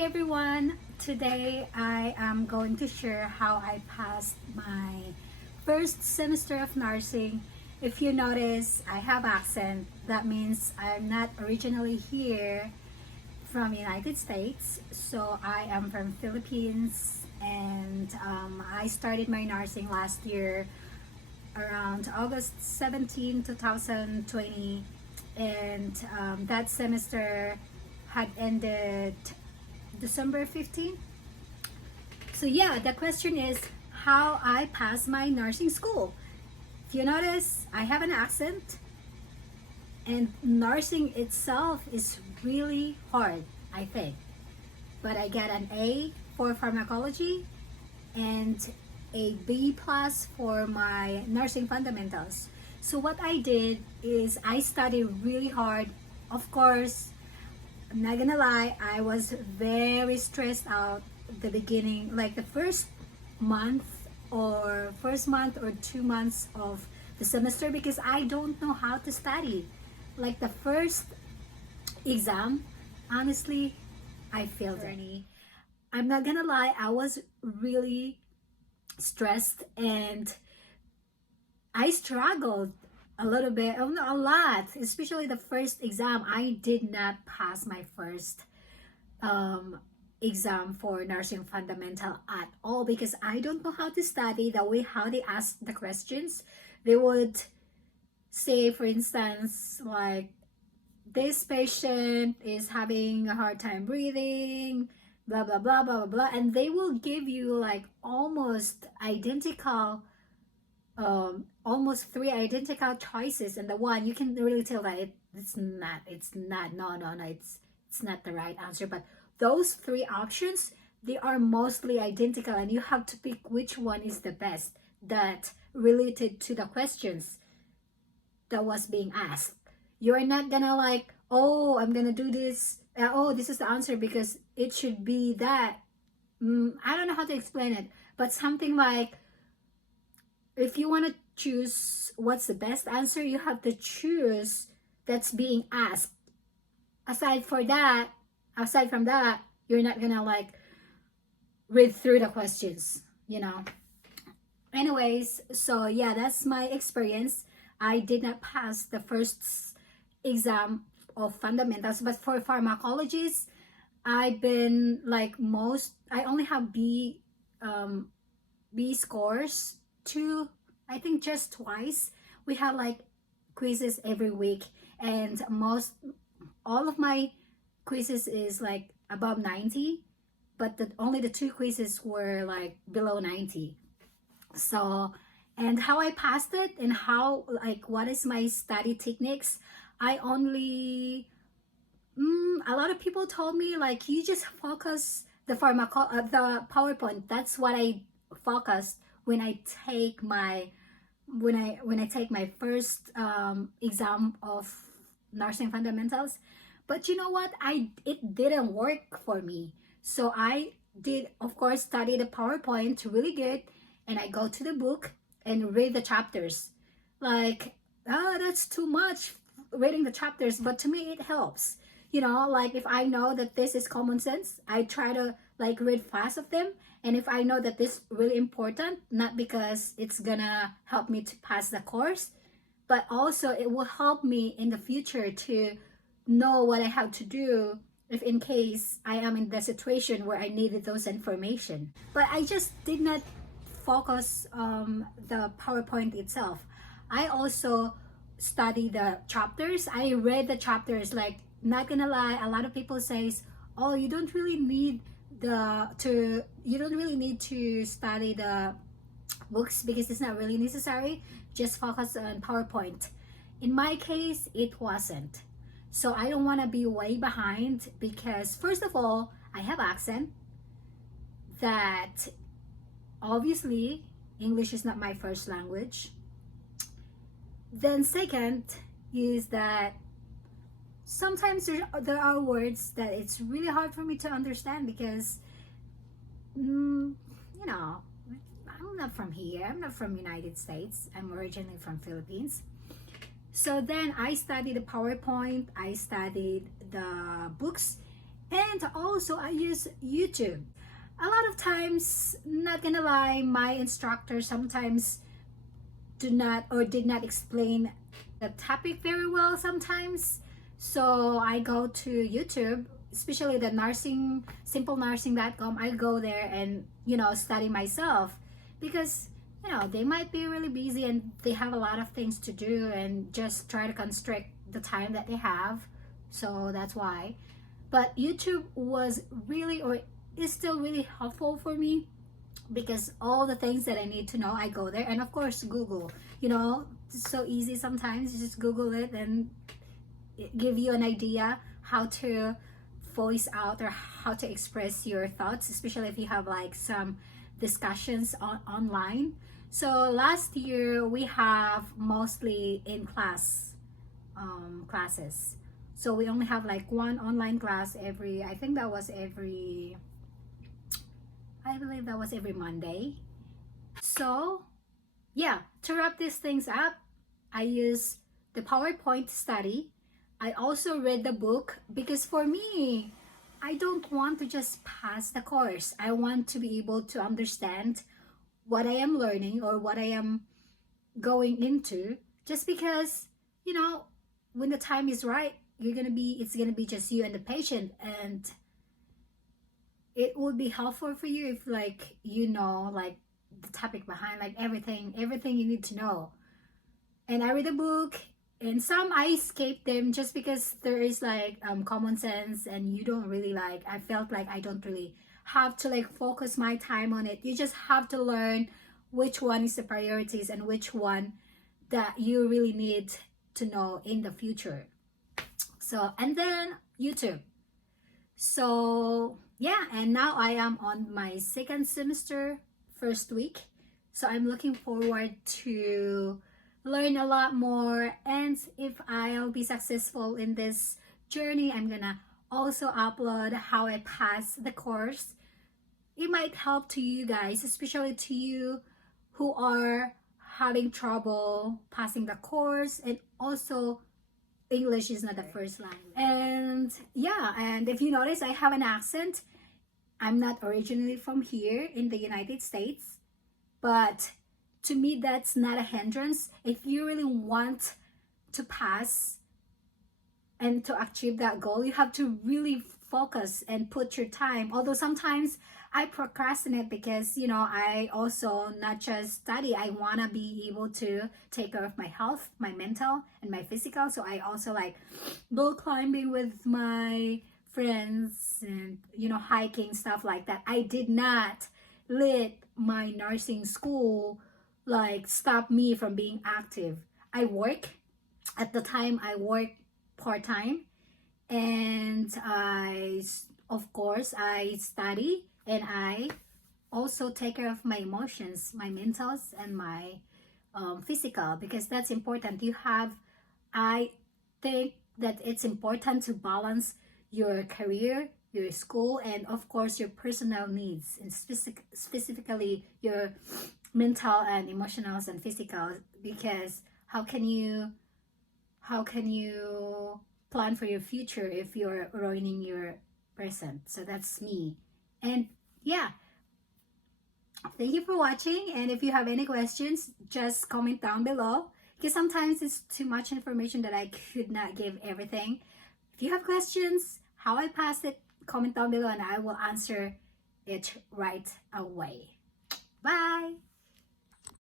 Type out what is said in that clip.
everyone. Today I am going to share how I passed my first semester of nursing. If you notice, I have accent. That means I'm not originally here from United States. So I am from Philippines, and I started my nursing last year around August 17, 2020, and that semester had ended December 15. So yeah, the question is how I passed my nursing school. If you notice, I have an accent, and nursing itself is really hard, I think. But I got an A for pharmacology and a B plus for my nursing fundamentals. So what I did is I studied really hard. Of course, I'm not gonna lie, I was very stressed out the beginning, like the first month or 2 months of the semester, because I don't know how to study. Like the first exam, honestly, I failed it. I'm not gonna lie, I was really stressed and I struggled a little bit, oh no, a lot, especially the first exam. I did not pass my first exam for nursing fundamental at all because I don't know how to study. The way how they ask the questions, they would say, for instance, like, this patient is having a hard time breathing, blah blah blah blah blah blah, and they will give you like almost three identical choices, and the one you can really tell that it's not no, it's not the right answer. But those three options, they are mostly identical, and you have to pick which one is the best that related to the questions that was being asked. You're not gonna like, oh, I'm gonna do this, oh, this is the answer because it should be that. I don't know how to explain it, but something like, if you want to choose what's the best answer, you have to choose that's being asked. Aside from that, you're not gonna like read through the questions. Anyways, so yeah, that's my experience. I did not pass the first exam of fundamentals, but for pharmacologists, I've been like I only have B scores. Two, I think just twice. We have like quizzes every week, and all of my quizzes is like above 90, but only the two quizzes were like below 90. So, and how I passed it and how, like, what is my study techniques, I only a lot of people told me like, you just focus the the PowerPoint. That's what I focused when I take my first exam of nursing fundamentals. But you know what, it didn't work for me. So I did, of course, study the PowerPoint really good, and I go to the book and read the chapters. Like, oh, that's too much reading the chapters, but to me it helps. Like, if I know that this is common sense, I try to like read fast of them. And if I know that this is really important, not because it's gonna help me to pass the course, but also it will help me in the future to know what I have to do if in case I am in the situation where I needed those information. But I just did not focus the PowerPoint itself. I also study the chapters. I read the chapters. Like, not gonna lie, a lot of people says, oh, you don't really need to study the books because it's not really necessary. Just focus on PowerPoint. In my case, it wasn't. So I don't want to be way behind because, first of all, I have accent. That obviously English is not my first language. Then second is that sometimes there are words that it's really hard for me to understand because I'm not from here. I'm not from United States. I'm originally from Philippines. So then I studied the PowerPoint, I studied the books, And also I use YouTube. A lot of times, not gonna lie, my instructor sometimes do not or did not explain the topic very well sometimes. So I go to YouTube, especially the nursing, simplenursing.com. I go there and, study myself, because, they might be really busy and they have a lot of things to do and just try to constrict the time that they have. So that's why. But YouTube was really, or is still really helpful for me, because all the things that I need to know, I go there. And of course, Google. It's so easy sometimes. You just Google it and it give you an idea how to voice out or how to express your thoughts, especially if you have like some discussions online. So last year we have mostly in class classes. So we only have like one online class every, I believe that was every Monday. So yeah, to wrap these things up, I use the PowerPoint to study. I also read the book, because for me, I don't want to just pass the course. I want to be able to understand what I am learning or what I am going into, just because, when the time is right, it's gonna be just you and the patient, and it would be helpful for you if like like the topic behind, like everything you need to know. And I read a book, and some I escape them just because there is like common sense, and you don't really like, I felt like I don't really have to like focus my time on it. You just have to learn which one is the priorities and which one that you really need to know in the future. So, and then YouTube. So yeah, and now I am on my second semester, first week. So I'm looking forward to learn a lot more, and if I'll be successful in this journey, I'm gonna also upload how I pass the course. It might help to you guys, especially to you who are having trouble passing the course, and also English is not the first language. And yeah, and if you notice, I have an accent. I'm not originally from here in the United States, but to me, that's not a hindrance. If you really want to pass and to achieve that goal, you have to really focus and put your time. Although sometimes I procrastinate because, I also not just study, I want to be able to take care of my health, my mental, and my physical. So I also like go climbing with my friends and, hiking, stuff like that. I did not let my nursing school like stop me from being active. I work at the time, I work part-time, and of course I study, and I also take care of my emotions, my mentals, and my physical, because that's important. I think that it's important to balance your career, your school, and of course your personal needs, and specifically your mental and emotional and physical, because how can you plan for your future if you're ruining your present? So that's me. And yeah, thank you for watching, and if you have any questions, just comment down below, because sometimes it's too much information that I could not give everything. If you have questions how I pass it, comment down below and I will answer it right away.